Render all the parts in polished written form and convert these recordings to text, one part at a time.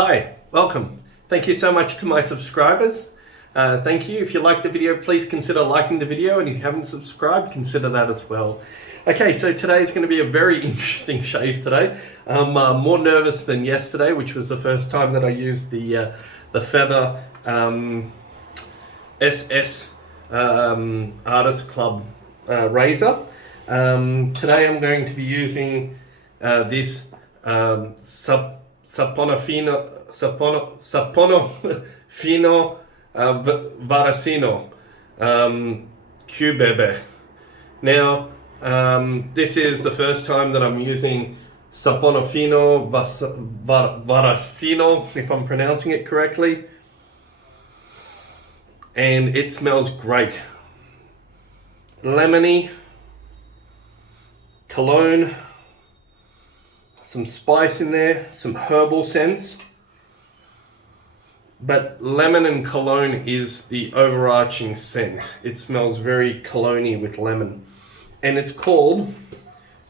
Hi, welcome. Thank you so much to my subscribers. Thank you. If you liked the video, please consider liking the video, and if you haven't subscribed, consider that as well. Okay, so today is going to be a very interesting shave today. I'm more nervous than yesterday, which was the first time that I used the Feather SS Artist Club razor. Today I'm going to be using this Saponificio Varesino Cubebe. Now, this is the first time that I'm using Saponificio Varesino, if I'm pronouncing it correctly, and it smells great. Lemony, cologne, some spice in there, some herbal scents, but lemon and cologne is the overarching scent. It smells very cologne-y with lemon, and it's called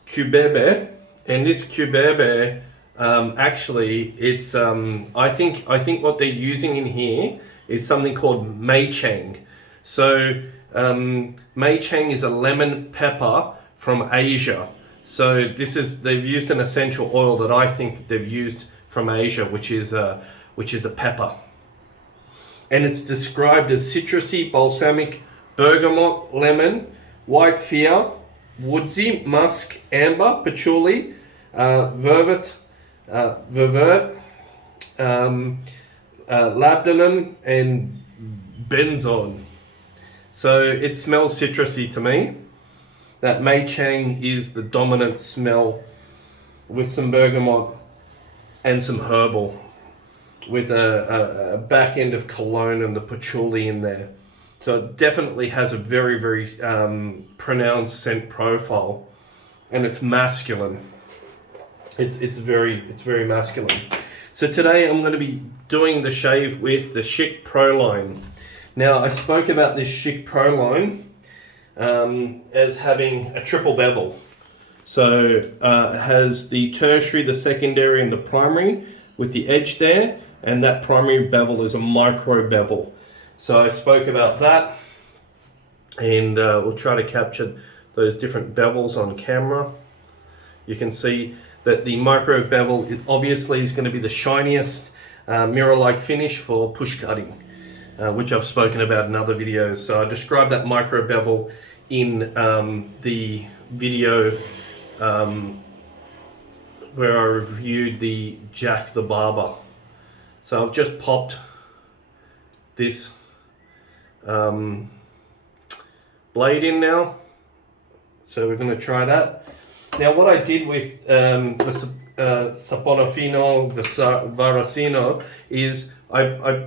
Cubebe. And this Cubebe, actually, it's I think what they're using in here is something called Mei Chang. So Mei Chang is a lemon pepper from Asia. So they've used an essential oil that I think that they've used from Asia, which is a pepper, and it's described as citrusy, balsamic, bergamot, lemon, white fear, woodsy, musk, amber, patchouli, vervet, labdanum, and benzoin. So it smells citrusy to me. That Mei Chang is the dominant smell, with some bergamot and some herbal, with a back end of cologne and the patchouli in there. So it definitely has a very, very pronounced scent profile, and it's masculine. It's very masculine. So today I'm going to be doing the shave with the Schick Proline. Now, I spoke about this Schick Proline as having a triple bevel. So it has the tertiary, the secondary, and the primary with the edge there, and that primary bevel is a micro bevel. So I spoke about that, and we'll try to capture those different bevels on camera. You can see that the micro bevel obviously is going to be the shiniest mirror-like finish for push cutting, which I've spoken about in other videos. So I described that micro bevel in the video where I reviewed the Jack the Barber. So I've just popped this blade in now. So we're going to try that. Now, what I did with the Saponificio Varesino is I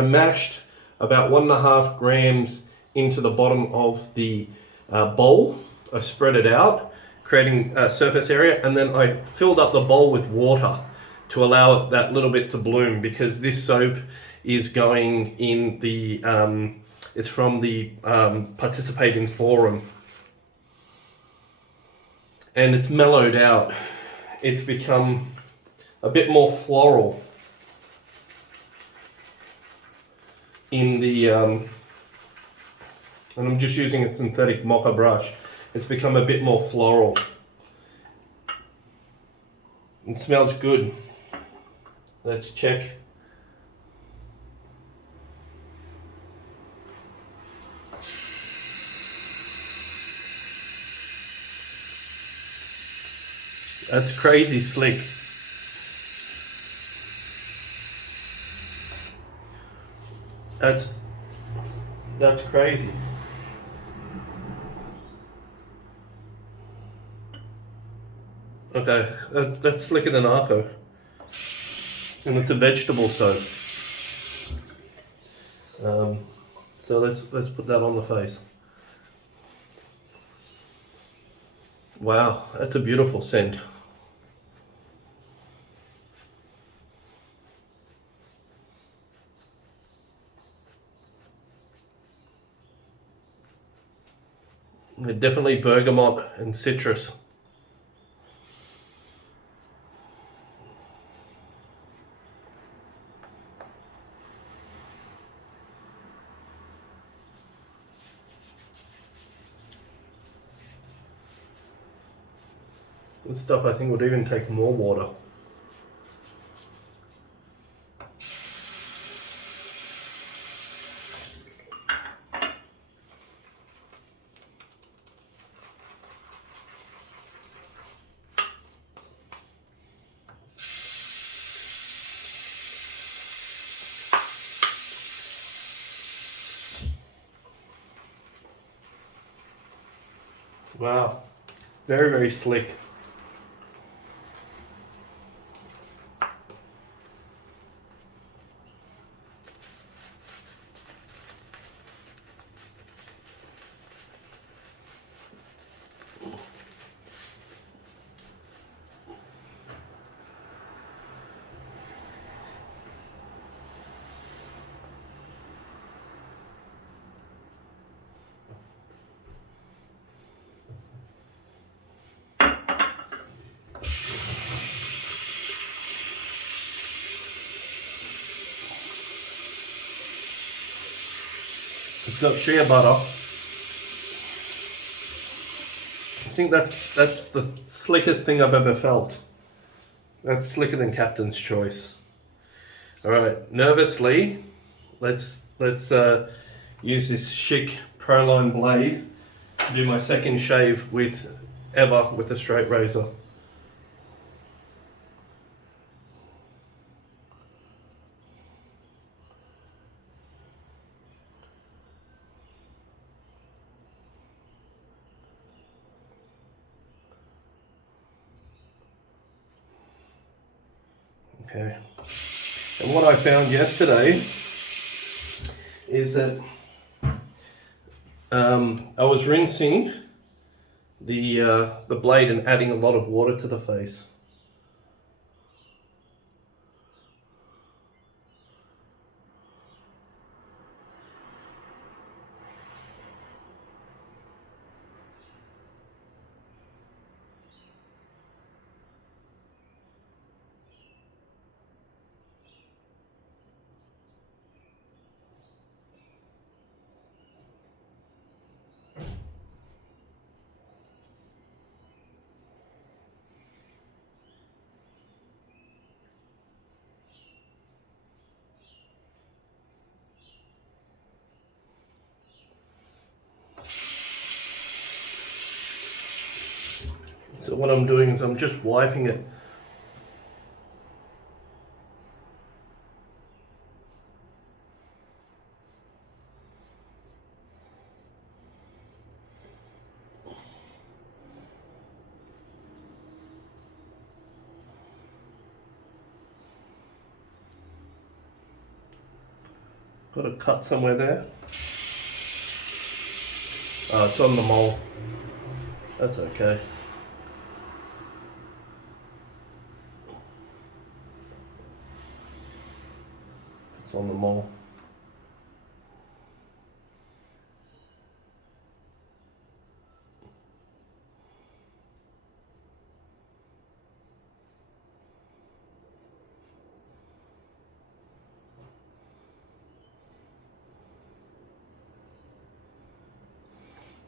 mashed about 1.5 grams into the bottom of the bowl. I spread it out, creating a surface area, and then I filled up the bowl with water to allow it that little bit to bloom, because this soap is going in the it's from the participating forum, and it's mellowed out. It's become a bit more floral in the and I'm just using a synthetic mocha brush. It's become a bit more floral. It smells good. Let's check. That's crazy slick. That's crazy. Okay, that's slicker than Arco, and it's a vegetable soap. So let's put that on the face. Wow, that's a beautiful scent. Definitely bergamot and citrus. This stuff I think would even take more water. Wow, very, very slick. It's got shea butter. I think that's the slickest thing I've ever felt. That's slicker than Captain's Choice. All right, nervously, let's use this Schick Proline blade to do my second shave with a straight razor. Okay, and what I found yesterday is that I was rinsing the blade and adding a lot of water to the face. So what I'm doing is I'm just wiping it. Got a cut somewhere there. Oh, it's on the mole. That's okay. It's on the mole.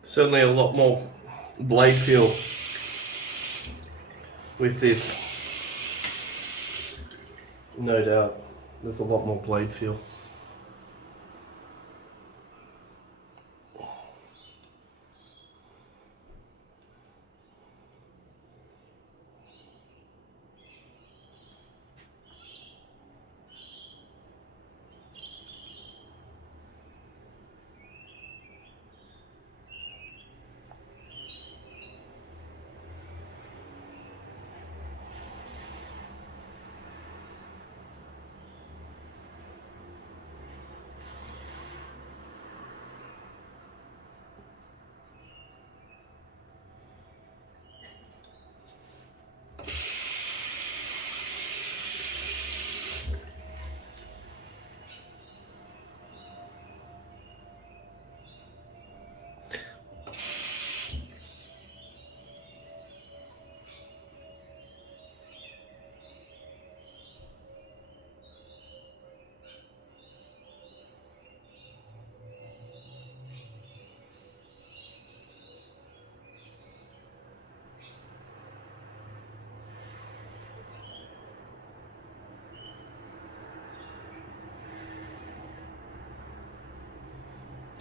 Certainly a lot more blade feel with this. No doubt, there's a lot more blade feel.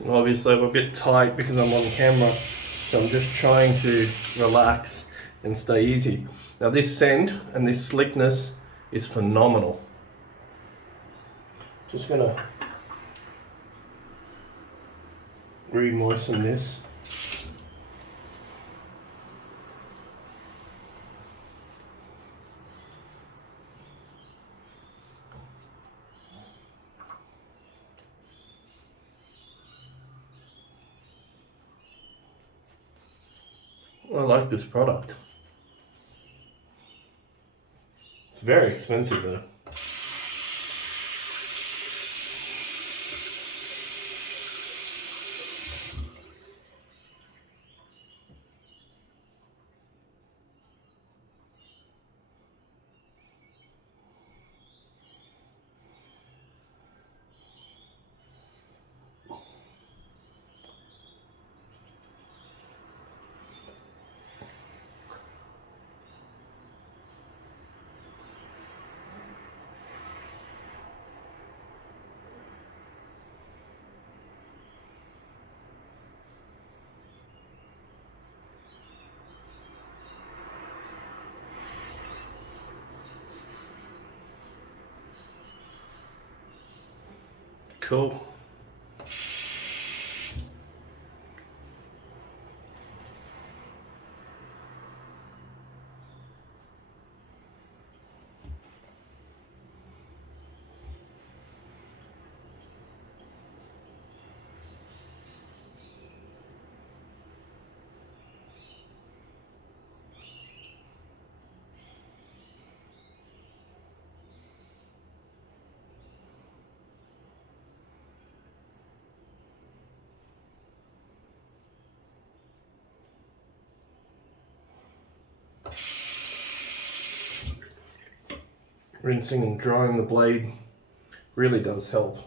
Obviously I'm a bit tight because I'm on camera, so I'm just trying to relax and stay easy. Now this scent and this slickness is phenomenal. Just gonna re-moisten this. I like this product. It's very expensive though. Cool. Rinsing and drying the blade really does help.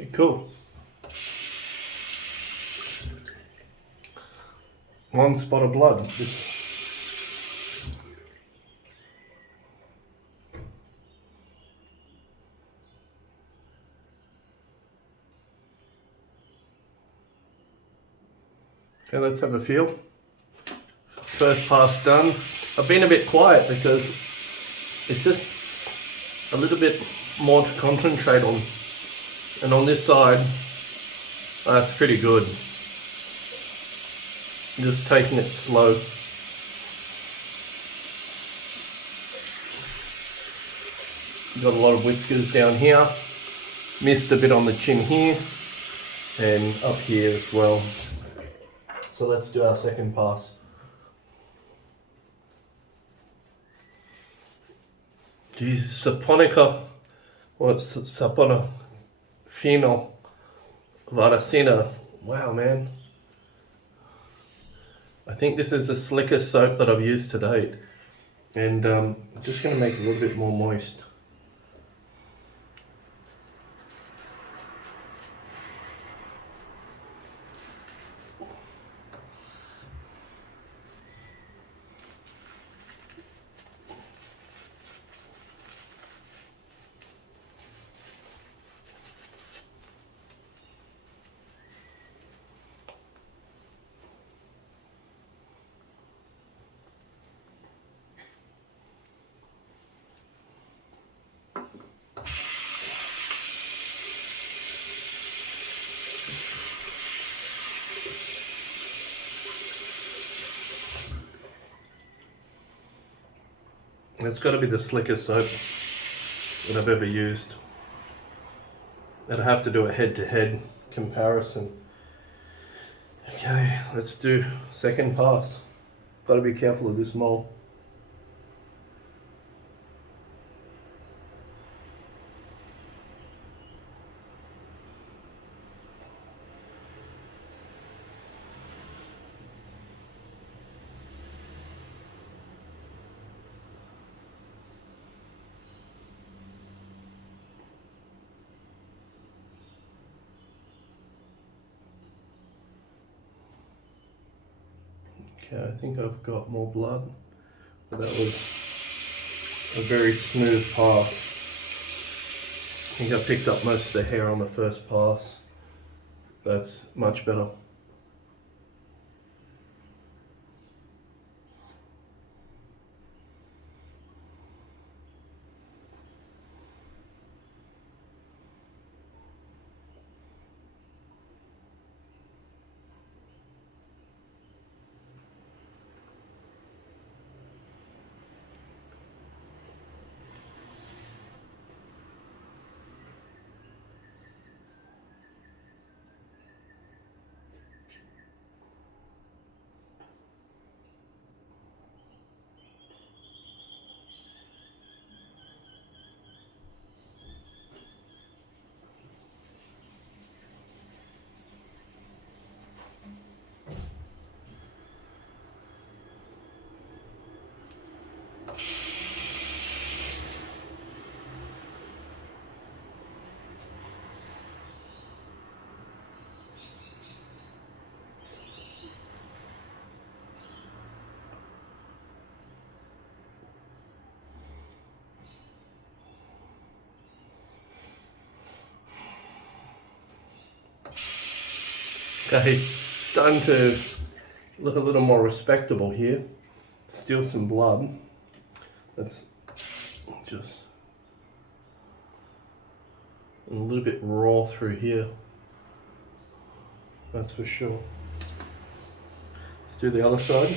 Okay, cool. One spot of blood. Okay, let's have a feel. First pass done. I've been a bit quiet because it's just a little bit more to concentrate on. And on this side, that's pretty good. Just taking it slow. Got a lot of whiskers down here. Missed a bit on the chin here and up here as well. So let's do our second pass. Jesus, Saponificio Varesino. Wow, man. I think this is the slickest soap that I've used to date. And I'm just going to make it a little bit more moist. It's got to be the slickest soap that I've ever used. I'd have to do a head-to-head comparison. Okay, let's do second pass. Got to be careful of this mole. Okay, I think I've got more blood, but that was a very smooth pass. I think I picked up most of the hair on the first pass. That's much better. Okay, starting to look a little more respectable here. Still some blood. That's just a little bit raw through here. That's for sure. Let's do the other side.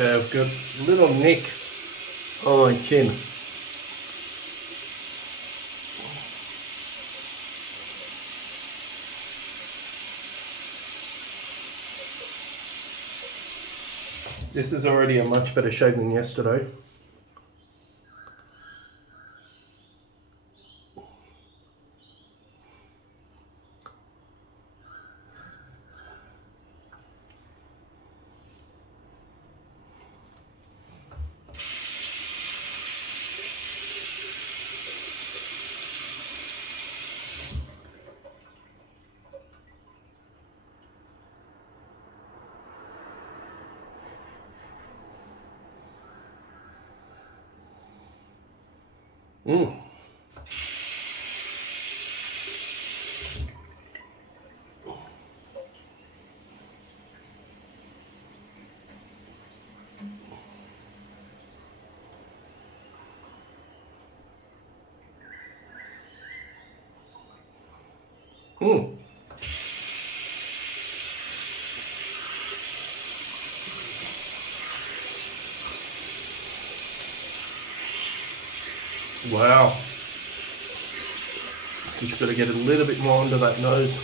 Okay, I've got a little nick on my chin. This is already a much better shave than yesterday. Wow. Just got to get a little bit more under that nose.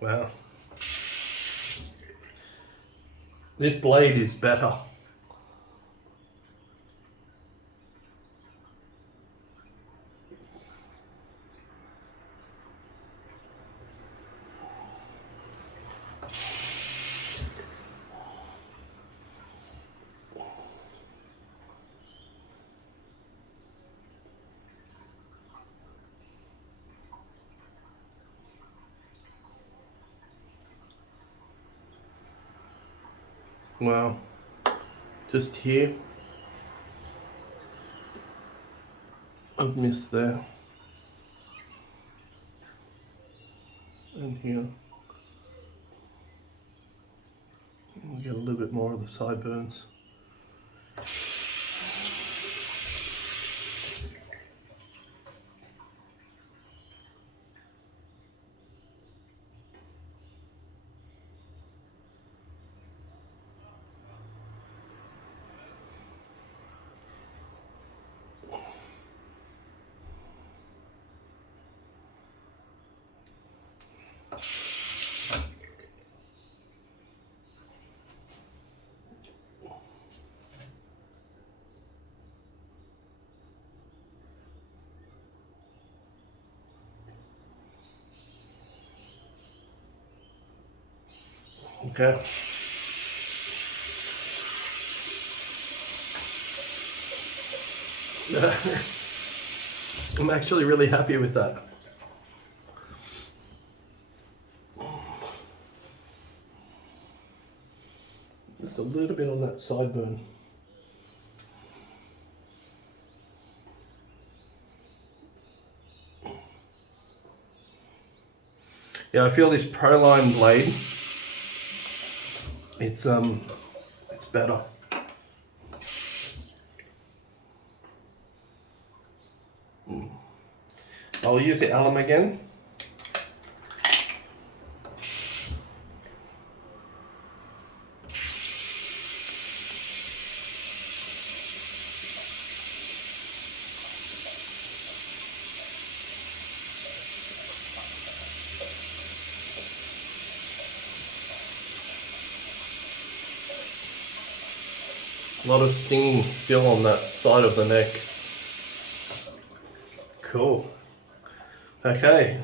Wow. This blade is better. Wow. Just here. I've missed there. And here. We get a little bit more of the sideburns. Okay. I'm actually really happy with that. Just a little bit on that sideburn. Yeah, I feel this Proline blade, it's better. I'll use the alum again. A lot of stinging still on that side of the neck. Cool. Okay.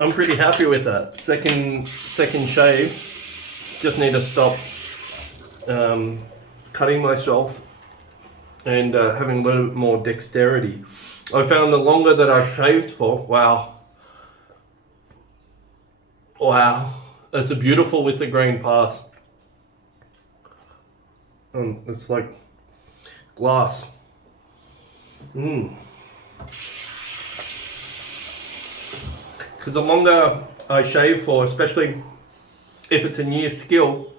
I'm pretty happy with that. Second shave. Just need to stop cutting myself and having a little bit more dexterity. I found the longer that I shaved for, wow, it's a beautiful with the grain pass. It's like glass. Because the longer I shave for, especially if it's a new skill,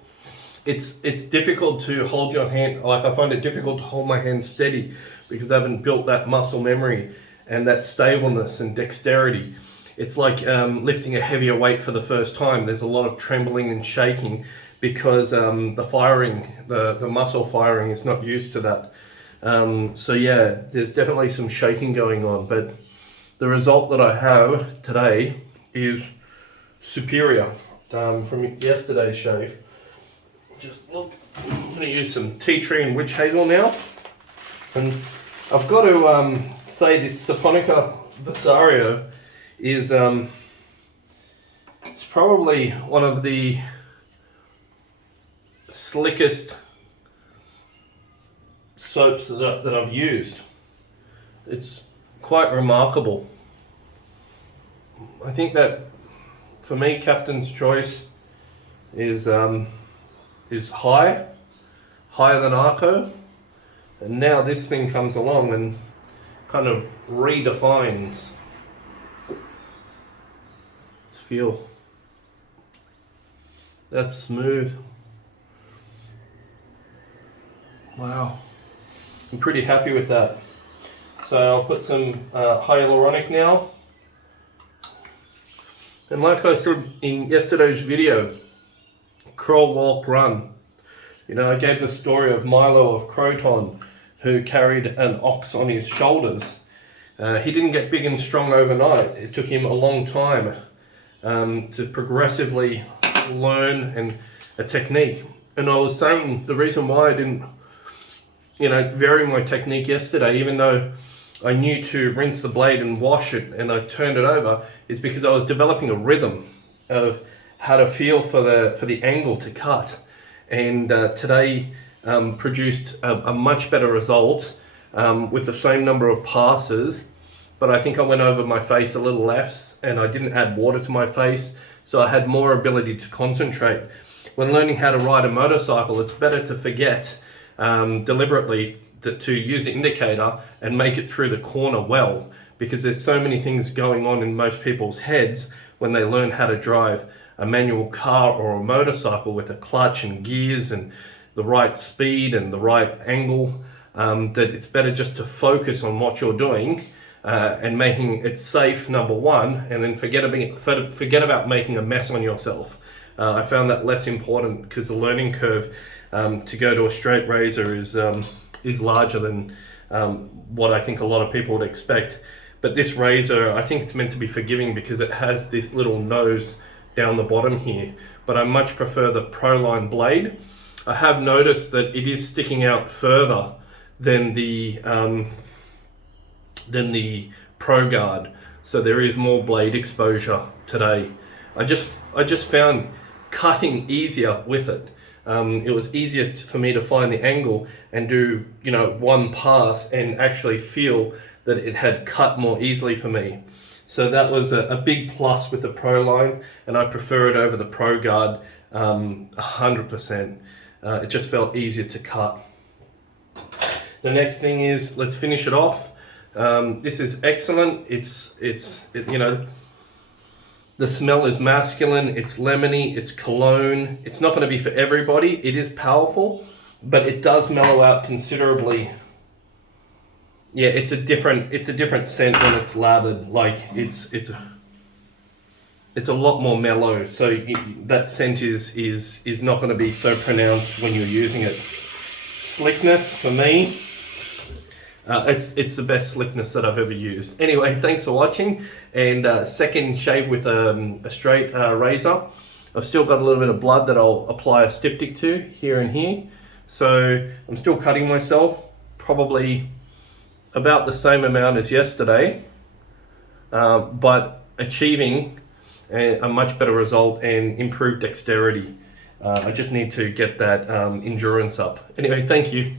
it's difficult to hold your hand, like I find it difficult to hold my hand steady because I haven't built that muscle memory and that stableness and dexterity. It's like lifting a heavier weight for the first time. There's a lot of trembling and shaking because the muscle firing is not used to that. So yeah, there's definitely some shaking going on, but the result that I have today is superior from yesterday's shave. Just look, I'm going to use some tea tree and witch hazel now, and I've got to say this Saponificio Varesino is it's probably one of the slickest soaps that I've used. It's quite remarkable. I think that for me, Captain's Choice is higher than Arco, and now this thing comes along and kind of redefines. Let's feel. That's smooth. Wow, I'm pretty happy with that. So I'll put some hyaluronic now. And like I said in yesterday's video, crawl, walk, run. You know, I gave the story of Milo of Croton, who carried an ox on his shoulders. He didn't get big and strong overnight. It took him a long time to progressively learn a technique. And I was saying the reason why I didn't, vary my technique yesterday, even though I knew to rinse the blade and wash it and I turned it over, is because I was developing a rhythm of how to feel for the angle to cut. And today produced a much better result with the same number of passes, but I think I went over my face a little less and I didn't add water to my face, so I had more ability to concentrate. When learning how to ride a motorcycle, it's better to forget deliberately to use the indicator and make it through the corner well, because there's so many things going on in most people's heads when they learn how to drive a manual car or a motorcycle with a clutch and gears and the right speed and the right angle, that it's better just to focus on what you're doing and making it safe, number one, and then forget about making a mess on yourself. I found that less important because the learning curve to go to a straight razor is larger than what I think a lot of people would expect. But this razor, I think it's meant to be forgiving because it has this little nose down the bottom here, but I much prefer the Proline blade. I have noticed that it is sticking out further than the Pro Guard, so there is more blade exposure today. I just found cutting easier with it. It was easier for me to find the angle and do one pass and actually feel that it had cut more easily for me. So that was a big plus with the Proline, and I prefer it over the Pro Guard 100%. It just felt easier to cut. The next thing is, let's finish it off. This is excellent. The smell is masculine, it's lemony, it's cologne. It's not going to be for everybody. It is powerful, but it does mellow out considerably. Yeah, it's a different scent when it's lathered. Like it's a lot more mellow. So that scent is not going to be so pronounced when you're using it. Slickness for me, it's the best slickness that I've ever used. Anyway, thanks for watching. And second shave with a straight razor. I've still got a little bit of blood that I'll apply a styptic to here and here. So I'm still cutting myself, probably about the same amount as yesterday, but achieving a much better result and improved dexterity. I just need to get that endurance up. Anyway, thank you.